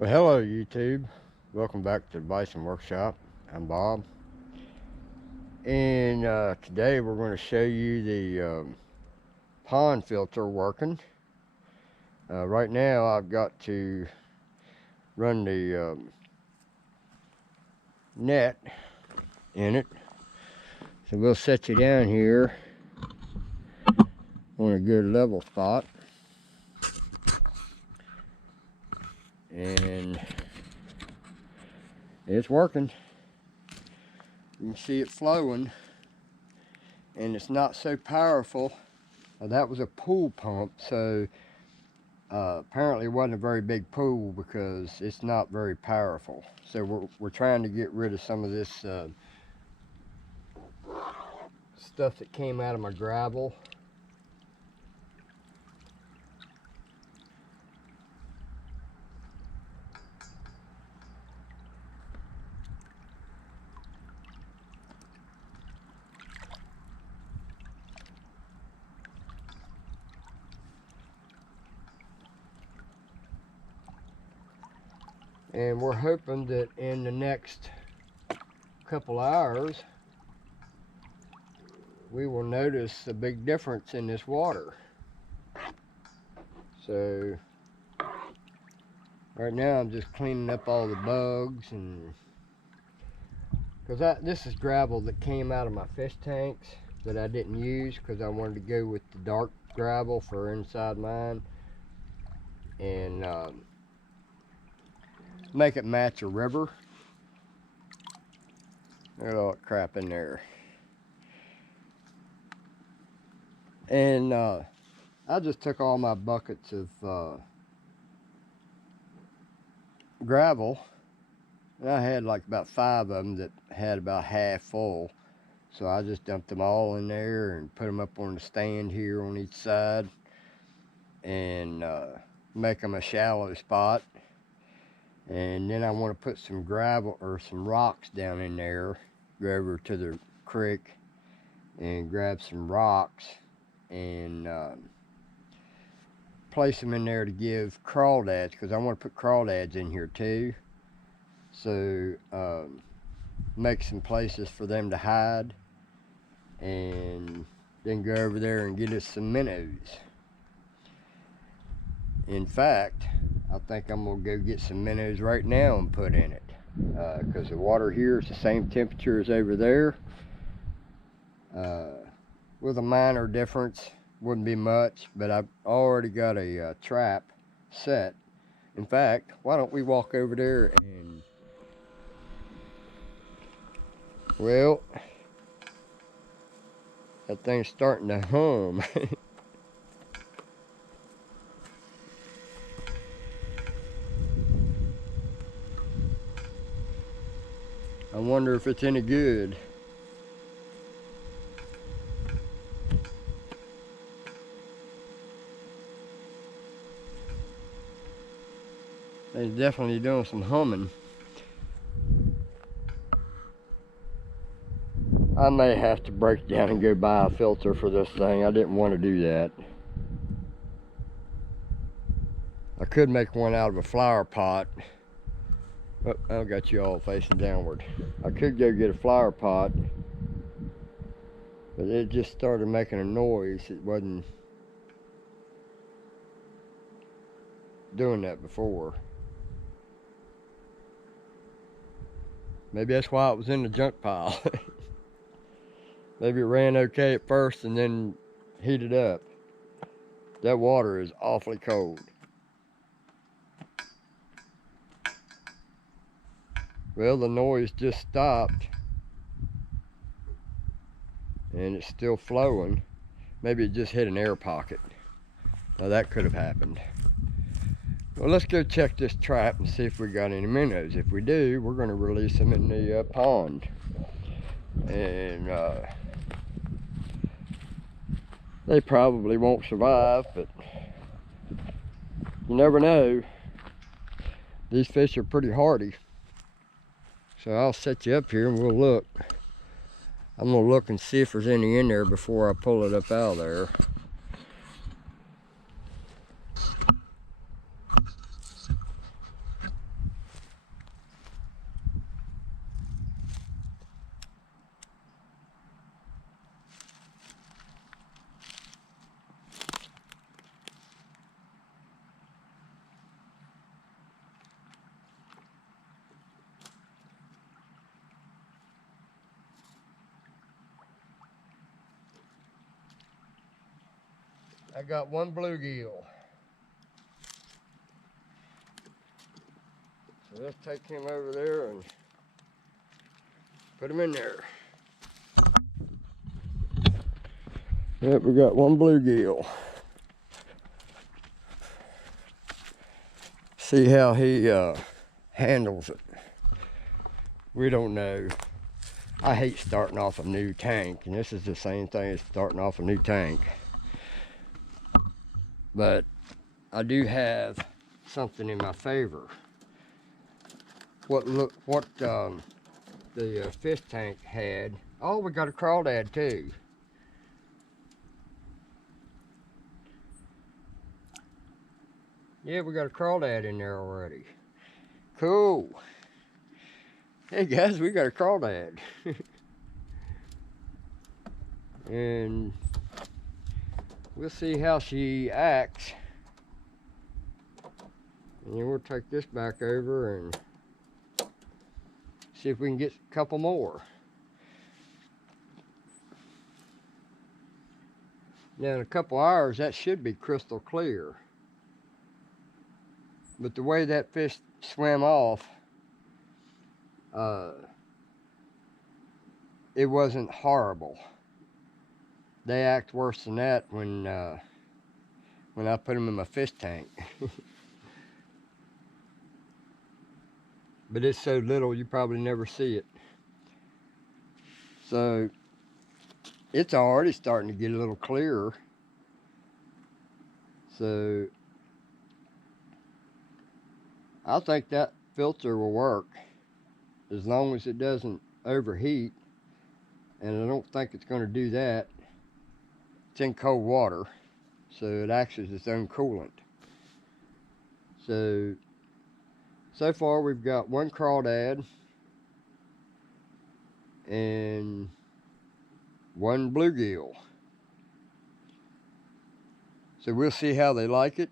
Well, hello YouTube. Welcome back to the Bison Workshop. I'm Bob. And today we're going to show you the pond filter working. Right now I've got to run the net in it. So we'll set you down here on a good level spot. And it's working. You can see it flowing, and it's not so powerful. That was a pool pump, so apparently it wasn't a very big pool because it's not very powerful. So we're trying to get rid of some of this stuff that came out of my gravel. And we're hoping that in the next couple hours we will notice a big difference in this water. So right now I'm just cleaning up all the bugs, and because this is gravel that came out of my fish tanks that I didn't use because I wanted to go with the dark gravel for inside mine and make it match a river. There's all that crap in there. And I just took all my buckets of gravel, and I had like about 5 of them that had about half full. So I just dumped them all in there and put them up on the stand here on each side, and make them a shallow spot. And then I want to put some gravel or some rocks down in there. Go over to the creek and grab some rocks and place them in there to give crawdads, because I want to put crawdads in here too. So make some places for them to hide, and then go over there and get us some minnows. In fact, I think I'm gonna go get some minnows right now and put in it, because the water here is the same temperature as over there, with a minor difference. Wouldn't be much, but I've already got a trap set. In fact, why don't we walk over there and, well, that thing's starting to hum. I wonder if it's any good. They're definitely doing some humming. I may have to break down and go buy a filter for this thing. I didn't want to do that. I could make one out of a flower pot. Oh, I got you all facing downward. I could go get a flower pot, but it just started making a noise. It wasn't doing that before. Maybe that's why it was in the junk pile. Maybe it ran okay at first and then heated up. That water is awfully cold. Well, the noise just stopped, and it's still flowing. Maybe it just hit an air pocket. Now that could have happened. Well, let's go check this trap and see if we got any minnows. If we do, we're going to release them in the pond. And they probably won't survive, but you never know. These fish are pretty hardy. So I'll set you up here and we'll look. I'm going to look and see if there's any in there before I pull it up out of there. I got one bluegill. So let's take him over there and put him in there. Yep, we got one bluegill. See how he handles it. We don't know. I hate starting off a new tank, and this is the same thing as starting off a new tank. But I do have something in my favor. What the fish tank had. Oh, we got a crawdad too. Yeah, we got a crawdad in there already. Cool. Hey guys, we got a crawdad. And we'll see how she acts. And then we'll take this back over and see if we can get a couple more. Now in a couple hours, that should be crystal clear. But the way that fish swam off, it wasn't horrible. They act worse than that when I put them in my fish tank. But it's so little you probably never see it. So it's already starting to get a little clearer. So I think that filter will work as long as it doesn't overheat, and I don't think it's going to do that. It's in cold water, so it acts as its own coolant. So far we've got one crawdad and one bluegill. So we'll see how they like it.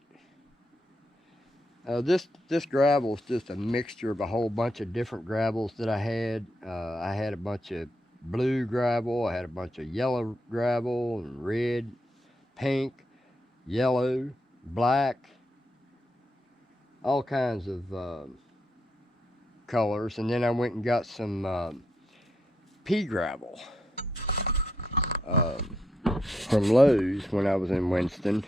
This gravel is just a mixture of a whole bunch of different gravels that I had. I had a bunch of blue gravel, I had a bunch of yellow gravel, and red, pink, yellow, black, all kinds of colors. And then I went and got some pea gravel from Lowe's when I was in Winston.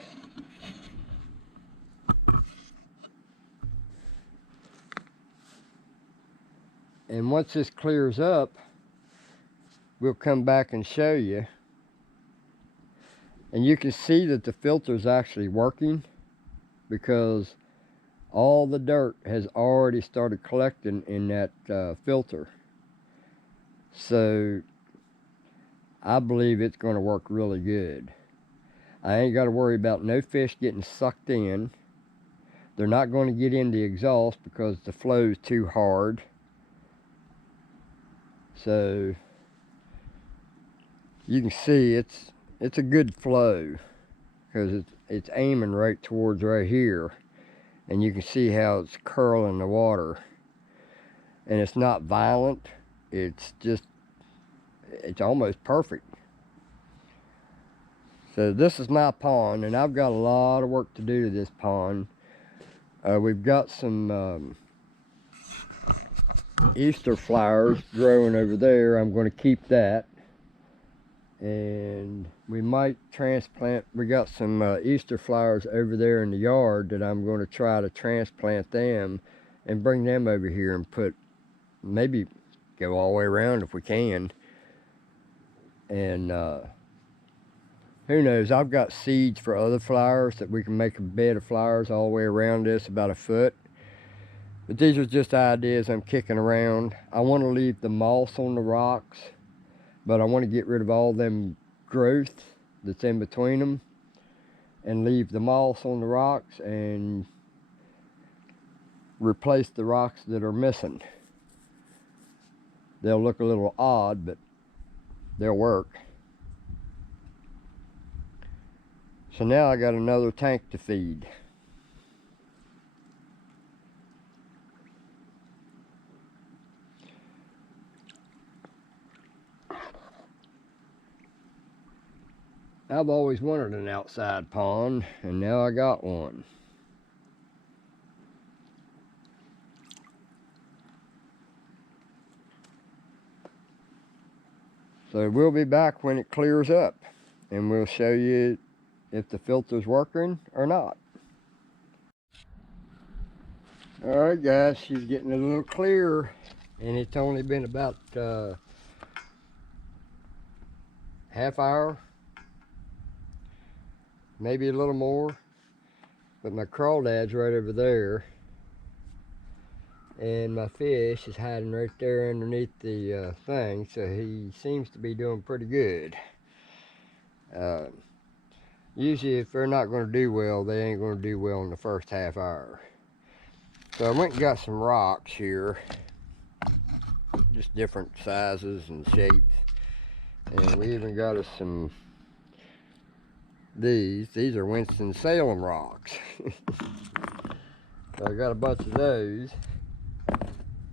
And once this clears up, we'll come back and show you. And you can see that the filter's actually working because all the dirt has already started collecting in that filter. So I believe it's going to work really good. I ain't got to worry about no fish getting sucked in. They're not going to get in the exhaust because the flow's too hard. So you can see it's a good flow because it's aiming right towards right here, and you can see how it's curling the water, and it's not violent. It's almost perfect. So this is my pond, and I've got a lot of work to do to this pond. We've got some Easter flowers growing over there. I'm going to keep that. And we might transplant. We got some Easter flowers over there in the yard that I'm going to try to transplant them and bring them over here and maybe go all the way around if we can. And who knows, I've got seeds for other flowers that we can make a bed of flowers all the way around this, about a foot. But these are just ideas I'm kicking around. I want to leave the moss on the rocks, but I want to get rid of all them growth that's in between them and leave the moss on the rocks and replace the rocks that are missing. They'll look a little odd, but they'll work. So now I got another tank to feed. I've always wanted an outside pond, and now I got one. So we'll be back when it clears up, and we'll show you if the filter's working or not. Alright guys, she's getting a little clearer, and it's only been about half hour, maybe a little more, but my crawdad's right over there, and my fish is hiding right there underneath the thing, so he seems to be doing pretty good. Usually if they're not going to do well, they ain't going to do well in the first half hour. So I went and got some rocks here, just different sizes and shapes, and we even got us some these are Winston-Salem rocks. So I got a bunch of those,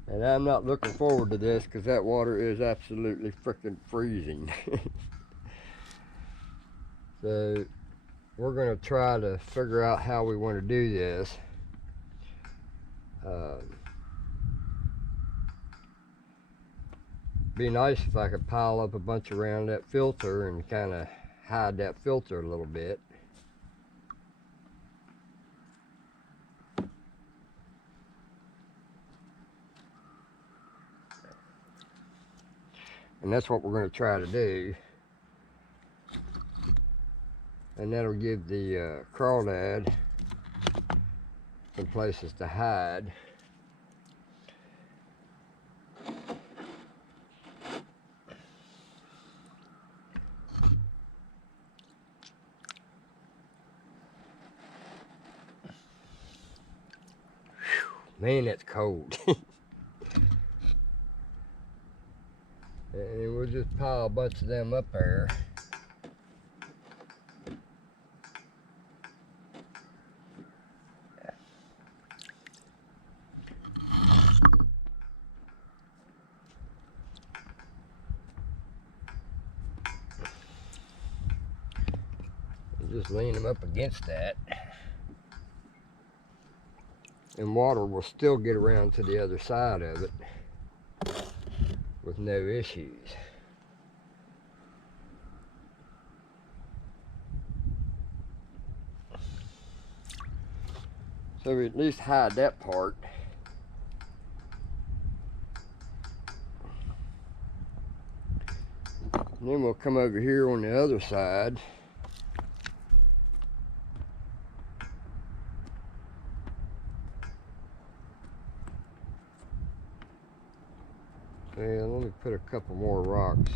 and I'm not looking forward to this because that water is absolutely freaking freezing. So we're going to try to figure out how we want to do this. Be nice if I could pile up a bunch around that filter and kind of hide that filter a little bit. And that's what we're going to try to do. And that'll give the crawdad some places to hide. Man, that's cold. And we'll just pile a bunch of them up there. Just lean them up against that, and water will still get around to the other side of it with no issues. So we at least hide that part. And then we'll come over here on the other side. And let me put a couple more rocks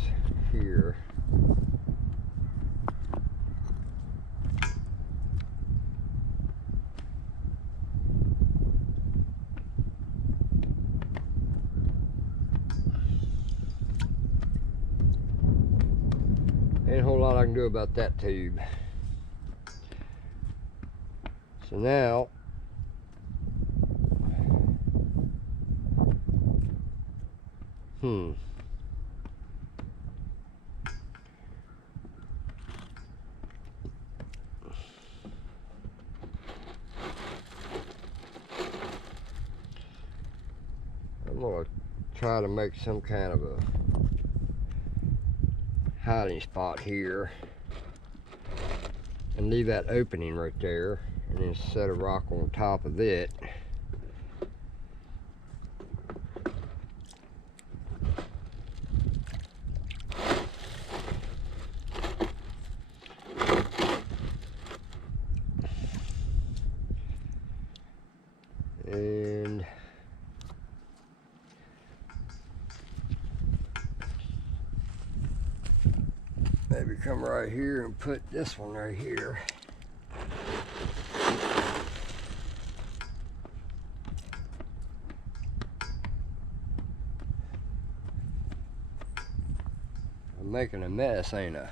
here. Ain't a whole lot I can do about that tube. So now I'm going to try to make some kind of a hiding spot here and leave that opening right there, and then set a rock on top of it. And maybe come right here and put this one right here. I'm making a mess, ain't I?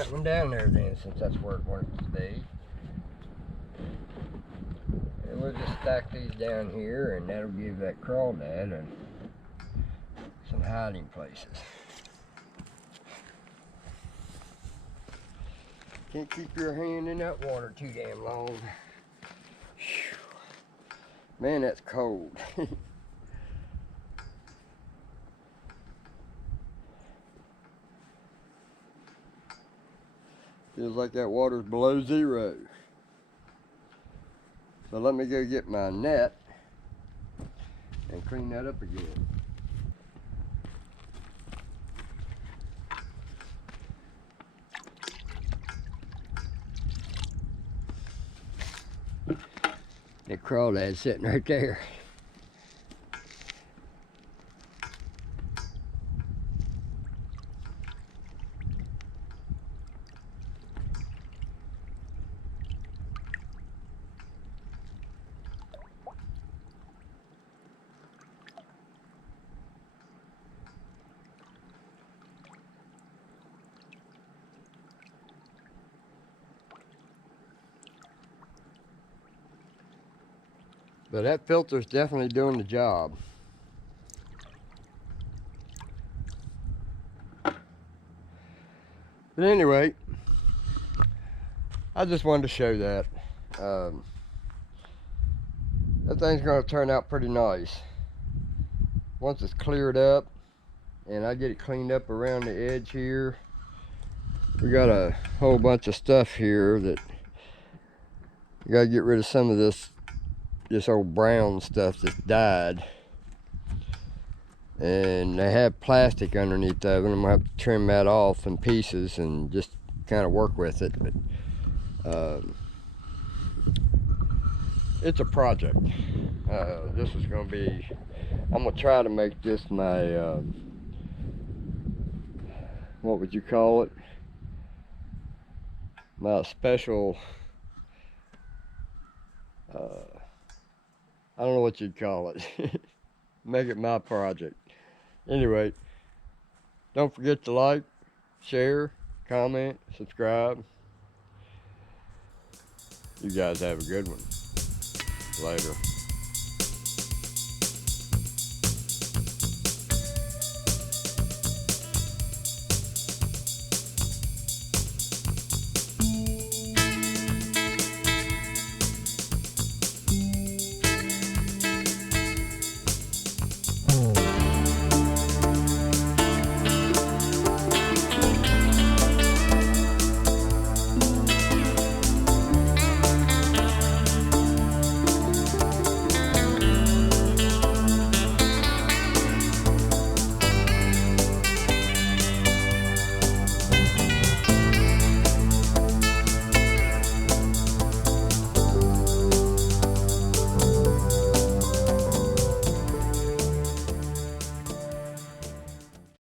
that one down there then, since that's where it wants to be. And we'll just stack these down here, and that'll give that crawdad some hiding places. Can't keep your hand in that water too damn long. Whew. Man, that's cold. Feels like that water's below zero. So let me go get my net and clean that up again. That crawdad's sitting right there. But that filter's definitely doing the job. But anyway, I just wanted to show that. That thing's going to turn out pretty nice. Once it's cleared up and I get it cleaned up around the edge here, we got a whole bunch of stuff here that you got to get rid of some of this old brown stuff that's died. And they have plastic underneath of it. I'm gonna have to trim that off in pieces and just kind of work with it. But it's a project. This is gonna be, I'm gonna try to make this my what would you call it, my special I don't know what you'd call it. Make it my project. Anyway, don't forget to like, share, comment, subscribe. You guys have a good one. Later.